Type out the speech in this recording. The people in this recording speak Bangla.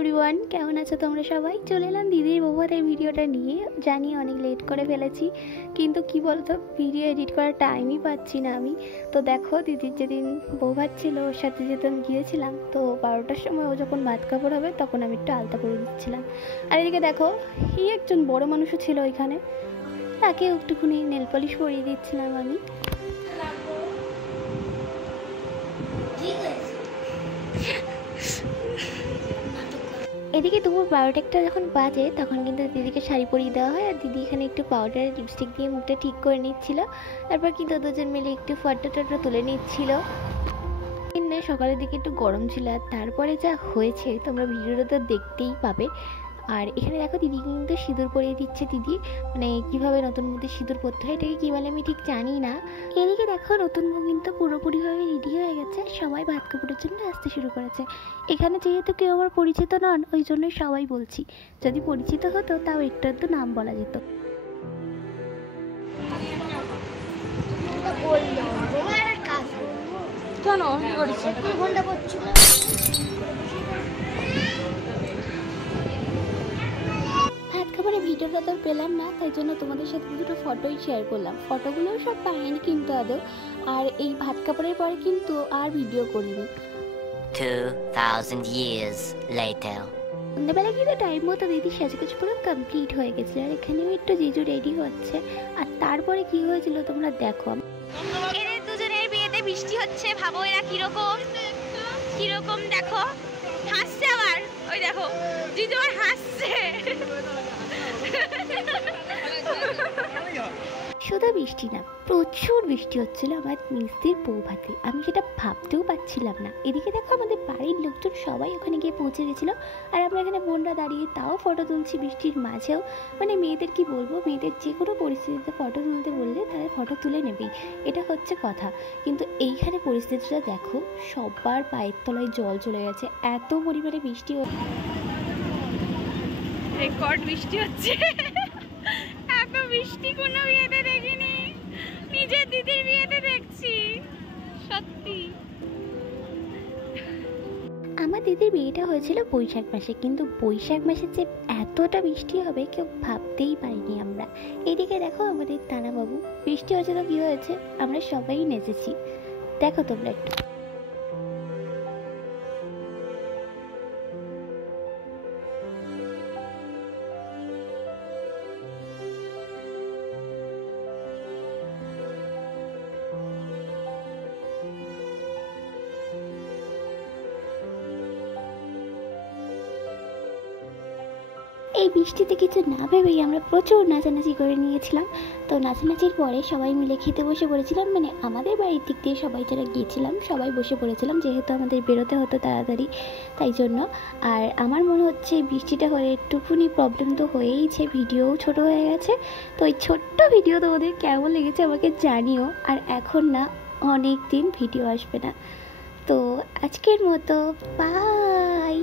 এভরিওয়ান, কেমন আছো তোমরা সবাই? চলে এলাম দিদির বৌভাতের ভিডিওটা নিয়ে। জানি অনেক লেট করে ফেলেছি, কিন্তু কি বলতো, ভিডিও এডিট করার টাইমই পাচ্ছি না আমি। তো দেখো, দিদির যেদিন বৌভাত ছিল ওর সাথে যেহেতু আমি গিয়েছিলাম, তো 12টার সময় ও যখন ভাত কাপড় হবে তখন আমি একটু আলতা করে দিচ্ছিলাম। আর এদিকে দেখো, একজন বড় মানুষও ছিল ওইখানে, তাকে একটুখানি নেল পলিশ পরিয়ে দিচ্ছিলাম আমি। এদিকে দুপুর 12টা যখন বাজে তখন কিন্তু দিদিকে শাড়ি পরিয়ে দেওয়া হয়, আর দিদি এখানে একটু পাউডার লিপস্টিক দিয়ে মুখটা ঠিক করে নিচ্ছিল। তারপর কিন্তু দুজন মিলে একটু ফটো টটো তুলে নিচ্ছিল। সকালের দিকে একটু গরম ছিল, আর তারপরে যা হয়েছে তোমরা ভিডিওটা তো দেখতেই পাবে। আর এখানে দেখো, দিদি কিন্তু সিঁদুর পরিয়ে দিচ্ছে। দিদি মানে কীভাবে নতুন মধ্যে সিঁদুর পরতে হয় এটাকে কী বলে আমি ঠিক জানি না। এদিকে দেখো, নতুন বউ কিন্তু পুরোপুরিভাবে রেডি হয়ে গেছে, সবাই ভাত কাপড়ের জন্য আসতে শুরু করেছে। এখানে যেহেতু কেউ আমার পরিচিত নন, ওই জন্যই সবাই বলছি। যদি পরিচিত হতো তাও একটু একটু নাম বলা যেত। ভাত খাবারের ভিডিওটা তো পেলাম না, তাই জন্য তোমাদের সাথে দুটো ফটোই শেয়ার করলাম। ফটোগুলোও সব পাইনি কিন্তু আদৌ। আর এই ভাত কাপড়ের পরে কিন্তু আর ভিডিও করিনি। 2000 years later. সন্ধ্যাবেলা কিন্তু টাইম মতো দিদি সাজুগুজু পুরো কমপ্লিট হয়ে গেছে, আর এখানেও একটু জিজু রেডি হচ্ছে। আর তারপরে কি হয়েছিল তোমরা দেখো। এদের দুজনের বিয়েতে বৃষ্টি হচ্ছে, ভাবো এরা কিরকম কিরকম। দেখো হাসছে, আবার ওই দেখো জিজু আর হাসছে। শুধু বৃষ্টি না, প্রচুর বৃষ্টি হচ্ছিল আমার মিস্ত্রির বৌভাতে। আমি সেটা ভাবতেও পারছিলাম না। এদিকে দেখো, আমাদের বাড়ির লোকজন সবাই ওখানে গিয়ে পৌঁছে গেছিলো, আর আমরা এখানে বোনরা দাঁড়িয়ে তাও ফটো তুলছি বৃষ্টির মাঝেও। মানে মেয়েদের কি বলবো, মেয়েদের যে কোনো পরিস্থিতিতে ফটো তুলতে বললে তাদের ফটো তুলে নেবেই, এটা হচ্ছে কথা। কিন্তু এইখানে পরিস্থিতিটা দেখো, সবার পায়ের তলায় জল চলে গেছে, এত পরিমাণে বৃষ্টি। রেকর্ড বৃষ্টি হচ্ছে, এত বৃষ্টি কোনো বিয়েতে দেখিনি, নিজের দিদির বিয়েতে দেখছি সত্যি। আমার দিদির বিয়েটা হয়েছিল বৈশাখ মাসে, কিন্তু বৈশাখ মাসে যে এতটা বৃষ্টি হবে কেউ ভাবতেই পারিনি আমরা। এদিকে দেখো, আমাদের তানাবাবু বৃষ্টি হয়েছে তো কী হয়েছে, আমরা সবাই নেচেছি। দেখো তোমরা একটু। এই বৃষ্টিতে কিছু না ভেবেই আমরা প্রচুর নাচানাচি করে নিয়েছিলাম। তো নাচানাচির পরে সবাই মিলে খেতে বসে পড়েছিলাম। মানে আমাদের বাড়ির দিক দিয়ে সবাই যারা গিয়েছিলাম সবাই বসে পড়েছিলাম, যেহেতু আমাদের বেরোতে হতো তাড়াতাড়ি, তাই জন্য। আর আমার মনে হচ্ছে বৃষ্টিটা হয়ে একটুখানি প্রবলেম তো হয়েইছে, ভিডিওও ছোট হয়ে গেছে। তো এই ছোট্ট ভিডিও তোমাদের কেমন লেগেছে আমাকে জানিও। আর এখন না, অনেক দিন ভিডিও আসবে না। তো আজকের মতো বাই।